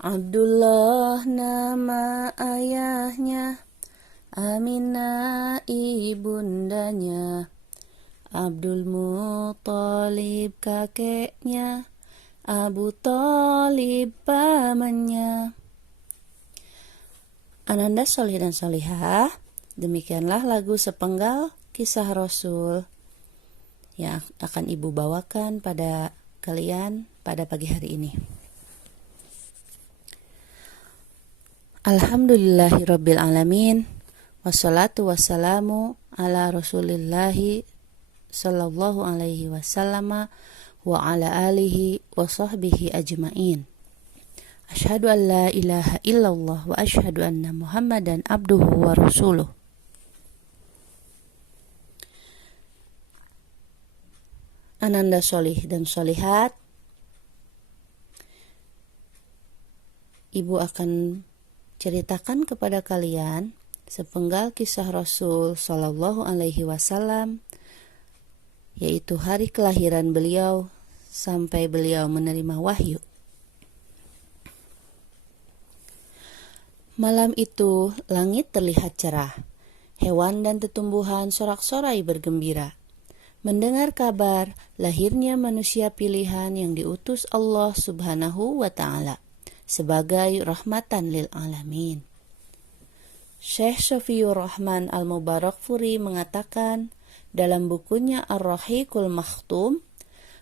Abdullah nama ayahnya, Aminah ibundanya, Abdul Muthalib kakeknya, Abu Thalib pamannya. Ananda solih dan solihah, demikianlah lagu sepenggal kisah Rasul yang akan ibu bawakan pada kalian pada pagi hari ini. Alhamdulillahirabbil alamin, wassalatu wassalamu ala rasulillahi sallallahu alaihi wasallam wa ala alihi wa sahbihi ajmain. Asyhadu an la ilaha illallah wa asyhadu anna muhammadan abduhu wa rasuluh. Ananda solih dan solihat, ibu akan ceritakan kepada kalian sepenggal kisah Rasul Sallallahu Alaihi Wasallam, yaitu hari kelahiran beliau sampai beliau menerima wahyu. Malam itu langit terlihat cerah, hewan dan tumbuhan sorak-sorai bergembira, mendengar kabar lahirnya manusia pilihan yang diutus Allah Subhanahu wa Ta'ala sebagai rahmatan lil alamin. Syekh Syafiur Rahman Al-Mubarakfuri mengatakan dalam bukunya Ar-Rahiqul Makhtum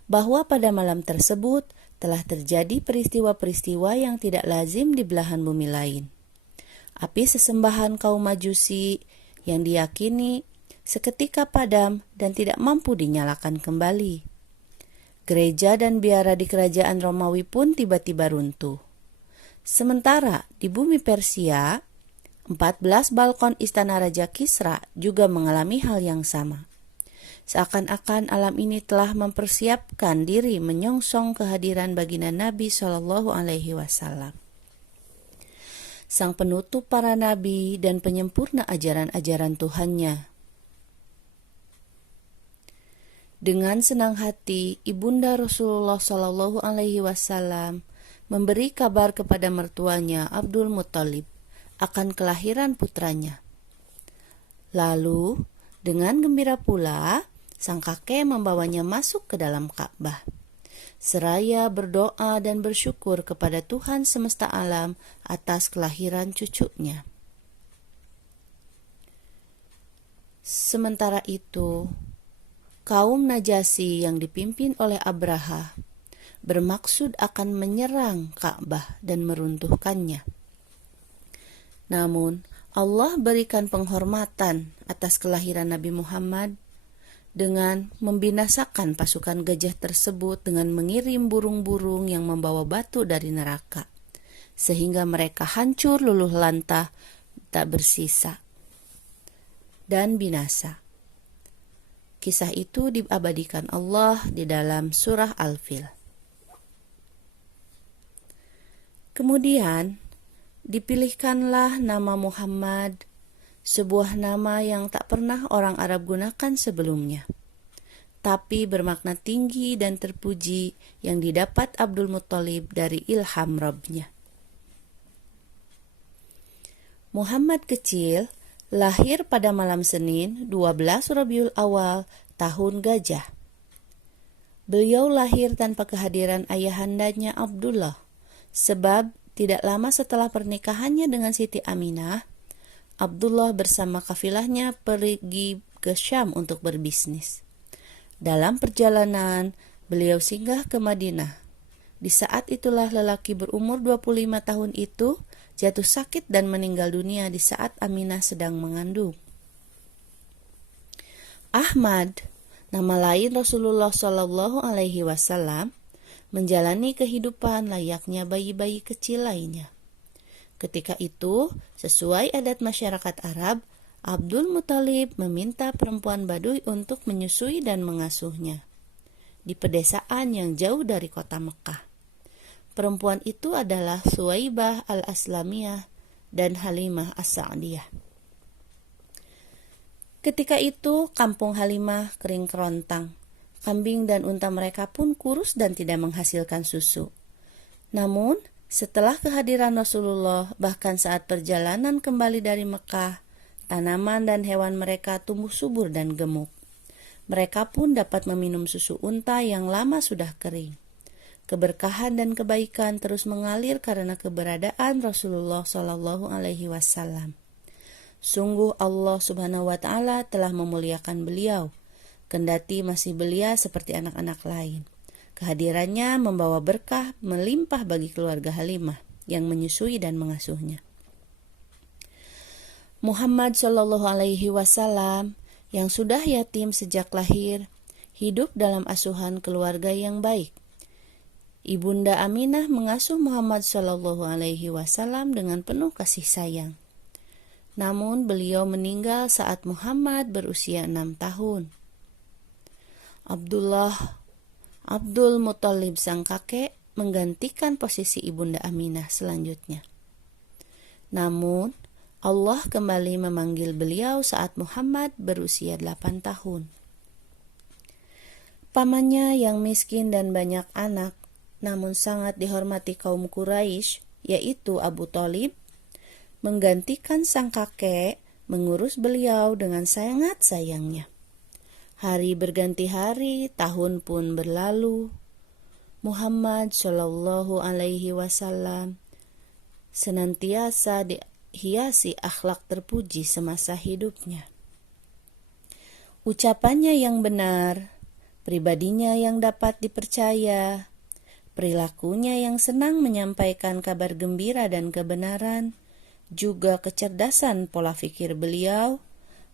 bahwa pada malam tersebut telah terjadi peristiwa-peristiwa yang tidak lazim di belahan bumi lain. Api sesembahan kaum Majusi yang diyakini seketika padam dan tidak mampu dinyalakan kembali. Gereja dan biara di kerajaan Romawi pun tiba-tiba runtuh. Sementara di bumi Persia, 14 balkon istana Raja Kisra juga mengalami hal yang sama. Seakan-akan alam ini telah mempersiapkan diri menyongsong kehadiran baginda Nabi Shallallahu Alaihi Wasallam, sang penutup para nabi dan penyempurna ajaran-ajaran Tuhannya. Dengan senang hati, ibunda Rasulullah Shallallahu Alaihi Wasallam memberi kabar kepada mertuanya Abdul Muthalib akan kelahiran putranya. Lalu, dengan gembira pula, sang kakek membawanya masuk ke dalam Ka'bah, seraya berdoa dan bersyukur kepada Tuhan semesta alam atas kelahiran cucunya. Sementara itu, kaum Najasyi yang dipimpin oleh Abraha bermaksud akan menyerang Ka'bah dan meruntuhkannya. Namun, Allah berikan penghormatan atas kelahiran Nabi Muhammad dengan membinasakan pasukan gajah tersebut dengan mengirim burung-burung yang membawa batu dari neraka, sehingga mereka hancur luluh lantah, tak bersisa, dan binasa. Kisah itu diabadikan Allah di dalam surah Al-Fil. Kemudian, dipilihkanlah nama Muhammad, sebuah nama yang tak pernah orang Arab gunakan sebelumnya, tapi bermakna tinggi dan terpuji yang didapat Abdul Muthalib dari ilham Rabb-Nya. Muhammad kecil lahir pada malam Senin 12 Rabiul Awal tahun Gajah. Beliau lahir tanpa kehadiran ayahandanya Abdullah, sebab tidak lama setelah pernikahannya dengan Siti Aminah, Abdullah bersama kafilahnya pergi ke Syam untuk berbisnis. Dalam perjalanan, beliau singgah ke Madinah. Di saat itulah lelaki berumur 25 tahun itu jatuh sakit dan meninggal dunia di saat Aminah sedang mengandung. Ahmad, nama lain Rasulullah Shallallahu Alaihi Wasallam, menjalani kehidupan layaknya bayi-bayi kecil lainnya. Ketika itu, sesuai adat masyarakat Arab, Abdul Muthalib meminta perempuan Baduy untuk menyusui dan mengasuhnya di pedesaan yang jauh dari kota Mekah. Perempuan itu adalah Suwaibah al-Aslamiyah dan Halimah as-Sa'diyah. Ketika itu, kampung Halimah kering kerontang. Kambing dan unta mereka pun kurus dan tidak menghasilkan susu. Namun, Setelah kehadiran Rasulullah, bahkan saat perjalanan kembali dari Mekah, tanaman dan hewan mereka tumbuh subur dan gemuk. Mereka pun dapat meminum susu unta yang lama sudah kering. Keberkahan dan kebaikan terus mengalir karena keberadaan Rasulullah Shallallahu Alaihi Wasallam. Sungguh Allah Subhanahu Wa Taala telah memuliakan beliau, kendati masih belia seperti anak-anak lain. Kehadirannya membawa berkah melimpah bagi keluarga Halimah yang menyusui dan mengasuhnya. Muhammad Shallallahu Alaihi Wasallam yang sudah yatim sejak lahir, hidup dalam asuhan keluarga yang baik. Ibunda Aminah mengasuh Muhammad Shallallahu Alaihi Wasallam dengan penuh kasih sayang. Namun beliau meninggal saat Muhammad berusia 6 tahun. Abdul Muthalib sang kakek menggantikan posisi Ibunda Aminah selanjutnya. Namun, Allah kembali memanggil beliau saat Muhammad berusia 8 tahun. Pamannya yang miskin dan banyak anak, namun sangat dihormati kaum Quraisy, yaitu Abu Thalib, menggantikan sang kakek mengurus beliau dengan sangat sayangnya. Hari berganti hari, tahun pun berlalu. Muhammad Shallallahu Alaihi Wasallam senantiasa dihiasi akhlak terpuji semasa hidupnya. Ucapannya yang benar, pribadinya yang dapat dipercaya, perilakunya yang senang menyampaikan kabar gembira dan kebenaran, juga kecerdasan pola pikir beliau,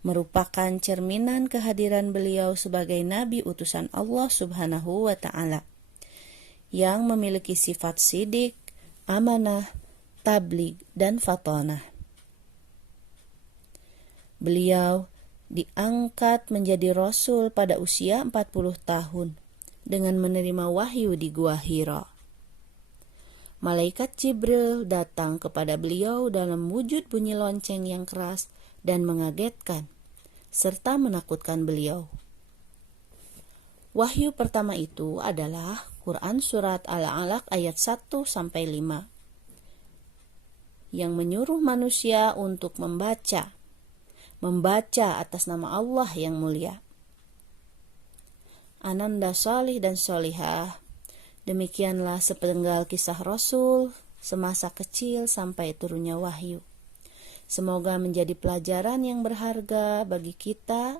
merupakan cerminan kehadiran beliau sebagai Nabi utusan Allah Subhanahu wa Ta'ala yang memiliki sifat sidik, amanah, tabligh, dan fatonah. Beliau diangkat menjadi Rasul pada usia 40 tahun dengan menerima wahyu di Gua Hira. Malaikat Jibril datang kepada beliau dalam wujud bunyi lonceng yang keras dan mengagetkan, serta menakutkan beliau. Wahyu pertama itu adalah Quran Surat Al-Alaq ayat 1-5 yang menyuruh manusia untuk membaca atas nama Allah yang mulia. Ananda Salih dan Solihah, demikianlah sepenggal kisah Rasul semasa kecil sampai turunnya wahyu. Semoga menjadi pelajaran yang berharga bagi kita,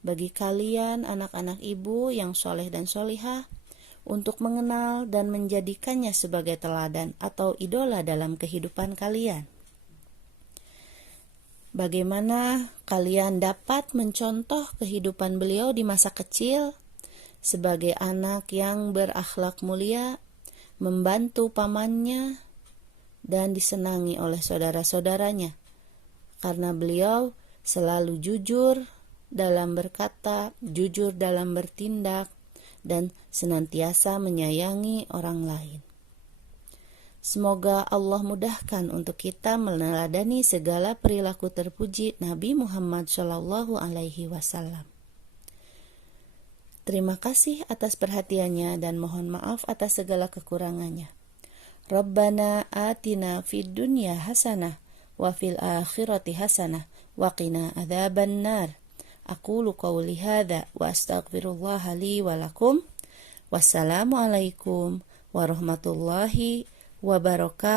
bagi kalian anak-anak ibu yang soleh dan solihah, untuk mengenal dan menjadikannya sebagai teladan atau idola dalam kehidupan kalian. Bagaimana kalian dapat mencontoh kehidupan beliau di masa kecil sebagai anak yang berakhlak mulia, membantu pamannya, dan disenangi oleh saudara-saudaranya. Karena beliau selalu jujur dalam berkata, jujur dalam bertindak, dan senantiasa menyayangi orang lain. Semoga Allah mudahkan untuk kita meneladani segala perilaku terpuji Nabi Muhammad Shallallahu Alaihi Wasallam. Terima kasih atas perhatiannya dan mohon maaf atas segala kekurangannya. Rabbana atina fid dunya hasanah wa fil akhirati hasanah wa qina adzaban nar. Aqulu qawli hadza wa astaghfirullah li wa lakum. Wassalamualaikum warahmatullahi wabarakatuh.